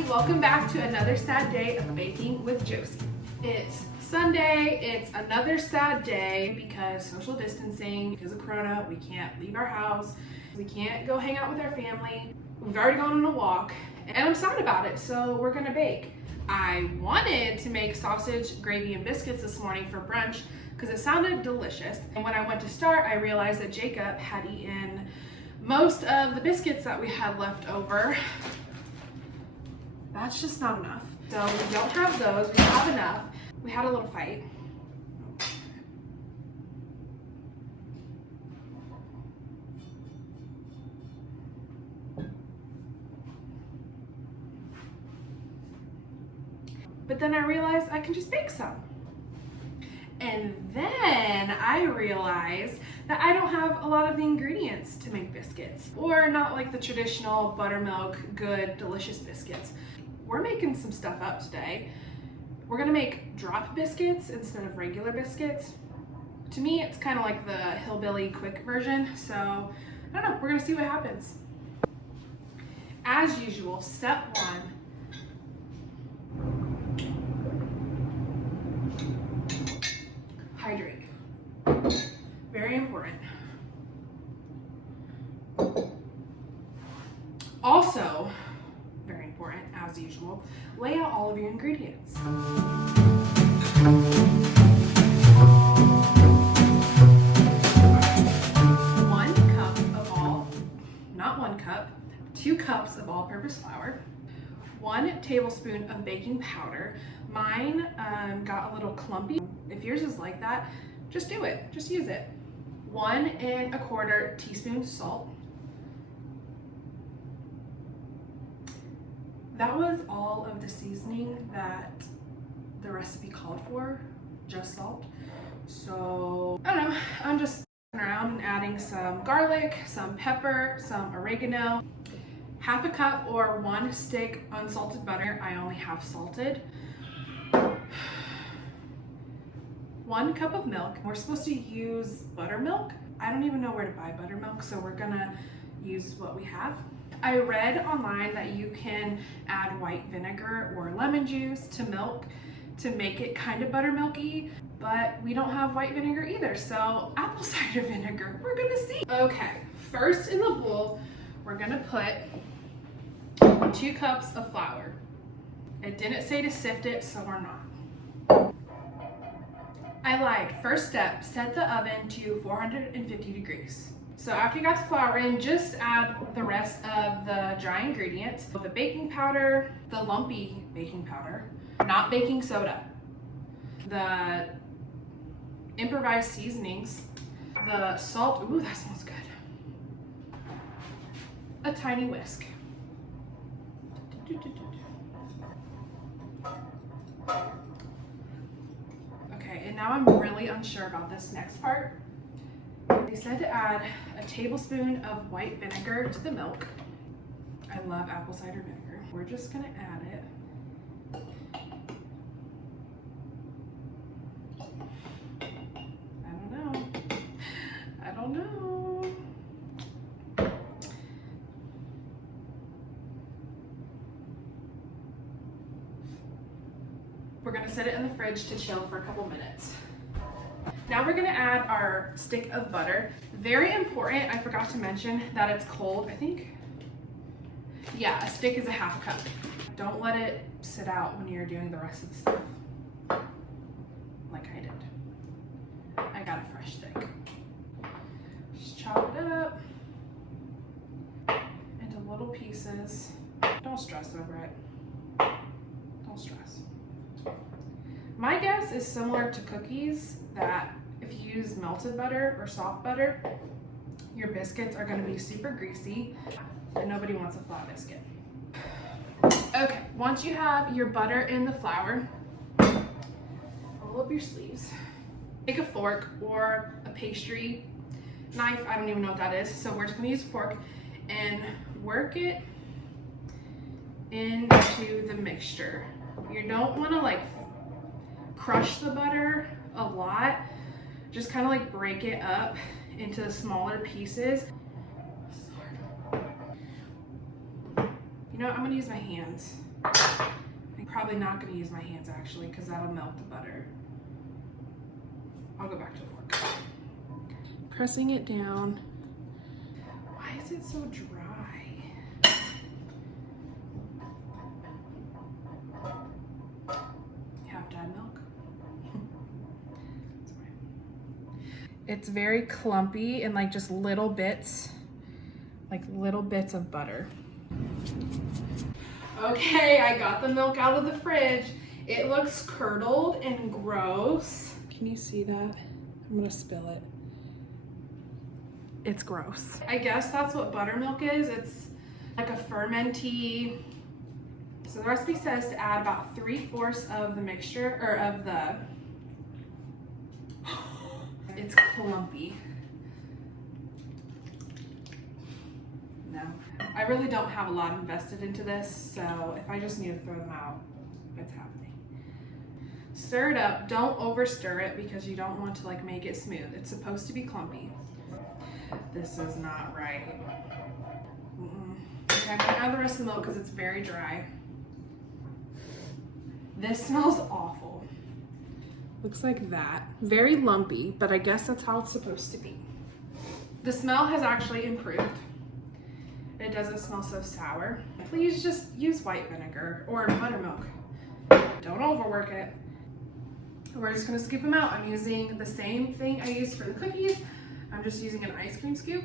everybody, welcome back to another sad day of baking with Josie. It's Sunday, it's another sad day because social distancing, because of Corona, we can't leave our house, we can't go hang out with our family. We've already gone on a walk and I'm sad about it, so we're gonna bake. I wanted to make sausage, gravy, and biscuits this morning for brunch because it sounded delicious. And when I went to start, I realized that Jacob had eaten most of the biscuits that we had left over. That's just not enough. So we don't have those, we have enough. We had a little fight. But then I realized I can just bake some. And then I realized that I don't have a lot of the ingredients to make biscuits, or not like the traditional buttermilk, good, delicious biscuits. We're making some stuff up today. We're gonna make drop biscuits instead of regular biscuits. To me, it's kind of like the Hillbilly quick version, so I don't know, we're gonna see what happens. As usual, step one, hydrate. Very important. Also, very important, as usual, lay out all of your ingredients. Two cups of all-purpose flour, 1 tablespoon of baking powder. Mine got a little clumpy. If yours is like that, just do it, just use it. 1 1/4 teaspoon salt. That was all of the seasoning that the recipe called for, just salt. So, I don't know, I'm just around and adding some garlic, some pepper, some oregano, 1/2 cup or 1 stick unsalted butter. I only have salted. 1 cup of milk. We're supposed to use buttermilk. I don't even know where to buy buttermilk, so we're gonna use what we have. I read online that you can add white vinegar or lemon juice to milk to make it kind of buttermilky, but we don't have white vinegar either, so apple cider vinegar, we're gonna see. Okay, first in the bowl, we're gonna put 2 cups of flour. It didn't say to sift it, so we're not. I lied. First step, set the oven to 450 degrees. So after you got the flour in, just add the rest of the dry ingredients. The baking powder, the lumpy baking powder, not baking soda, the improvised seasonings, the salt, ooh, that smells good, a tiny whisk. Okay, and now I'm really unsure about this next part. They said to add a tablespoon of white vinegar to the milk. I love apple cider vinegar. We're just gonna add it. I don't know. We're gonna set it in the fridge to chill for a couple minutes. Now we're gonna add our stick of butter. Very important, I forgot to mention that it's cold. I think, yeah, a stick is a 1/2 cup. Don't let it sit out when you're doing the rest of the stuff, like I did. I got a fresh stick. Just chop it up into little pieces. Don't stress over it. Don't stress. My guess is similar to cookies, that if you use melted butter or soft butter, your biscuits are gonna be super greasy and nobody wants a flat biscuit. Okay, once you have your butter in the flour, roll up your sleeves. Take a fork or a pastry knife, I don't even know what that is, so we're just gonna use a fork and work it into the mixture. You don't wanna like crush the butter a lot, just kind of like break it up into smaller pieces. You know what, I'm gonna use my hands. I'm probably not gonna use my hands actually because that'll melt the butter. I'll go back to the fork. Pressing it down. Why is it so dry? Half-dyed milk. It's very clumpy and like just little bits of butter. Okay, I got the milk out of the fridge. It looks curdled and gross. Can you see that? I'm gonna spill it. It's gross. I guess that's what buttermilk is. It's like a fermenty. So the recipe says to add about 3/4 of the mixture, or of the, it's clumpy. No, I really don't have a lot invested into this, so if I just need to throw them out, it's happening. Stir it up. Don't over stir it because you don't want to like make it smooth. It's supposed to be clumpy. This is not right. Okay, I'm gonna add the rest of the milk because it's very dry. This smells awful. Looks like that. Very lumpy, but I guess that's how it's supposed to be. The smell has actually improved. It doesn't smell so sour. Please just use white vinegar or buttermilk. Don't overwork it. We're just gonna scoop them out. I'm using the same thing I used for the cookies. I'm just using an ice cream scoop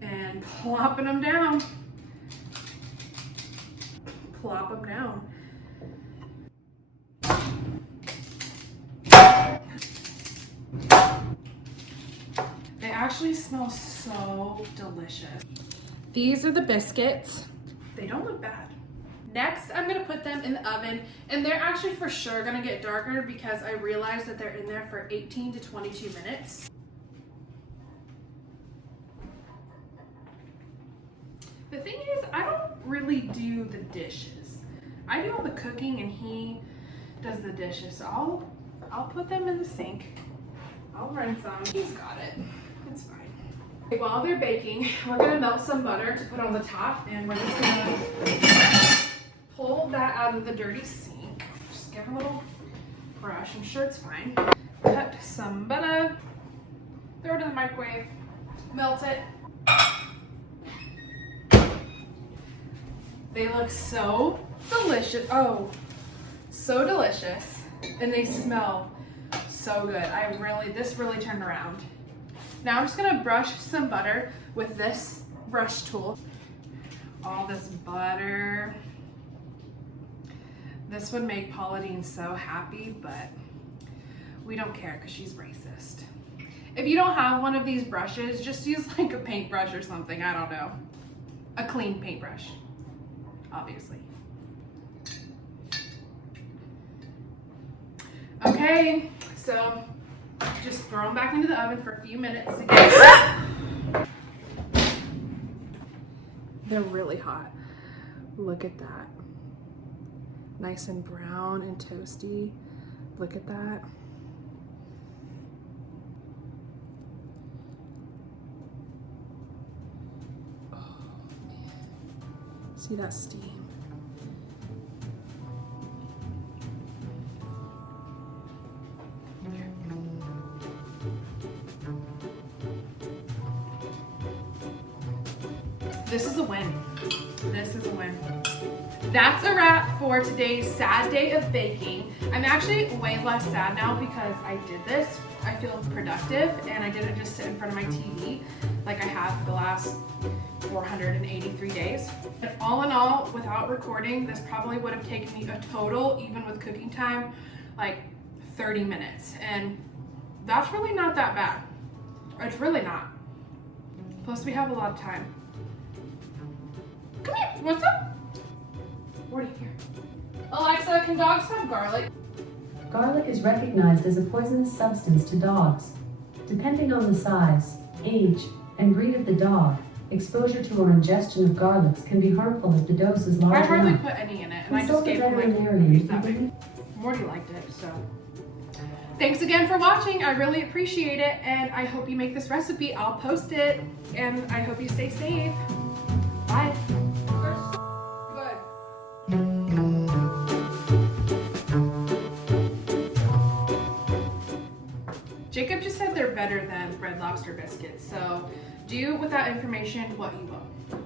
and plopping them down. Plop them down. They actually smell so delicious. These are the biscuits. They don't look bad. Next, I'm gonna put them in the oven, and they're actually for sure gonna get darker because I realized that they're in there for 18 to 22 minutes. The thing is, I don't really do the dishes. I do all the cooking and he does the dishes. So I'll put them in the sink. I'll rinse them. He's got it. It's fine. Okay, while they're baking, we're gonna melt some butter to put on the top, and we're just gonna pull that out of the dirty sink. Just get a little brush. I'm sure it's fine. Cut some butter. Throw it in the microwave. Melt it. They look so delicious. Oh, so delicious. And they smell so good. This really turned around. Now I'm just gonna brush some butter with this brush tool. All this butter. This would make Pauline so happy, but we don't care because she's racist. If you don't have one of these brushes, just use like a paintbrush or something. I don't know. A clean paintbrush, obviously. Okay, so just throw them back into the oven for a few minutes to get. They're really hot. Look at that. Nice and brown and toasty. Look at that. Oh, man. See that steam? This is a win. This is a win. That's a wrap for today's sad day of baking. I'm actually way less sad now because I did this. I feel productive and I didn't just sit in front of my TV like I have for the last 483 days. But all in all, without recording, this probably would have taken me a total, even with cooking time, like 30 minutes. And that's really not that bad. It's really not. Plus we have a lot of time. Come here, what's up? What are you here? Alexa, can dogs have garlic? Garlic is recognized as a poisonous substance to dogs. Depending on the size, age, and breed of the dog, exposure to or ingestion of garlics can be harmful if the dose is large enough. I hardly put any in it, and I just gave him like Morty liked it, so. Thanks again for watching. I really appreciate it, and I hope you make this recipe. I'll post it, and I hope you stay safe. Bye. Good. Jacob just said they're better than Red Lobster biscuits, so do with that information what you will.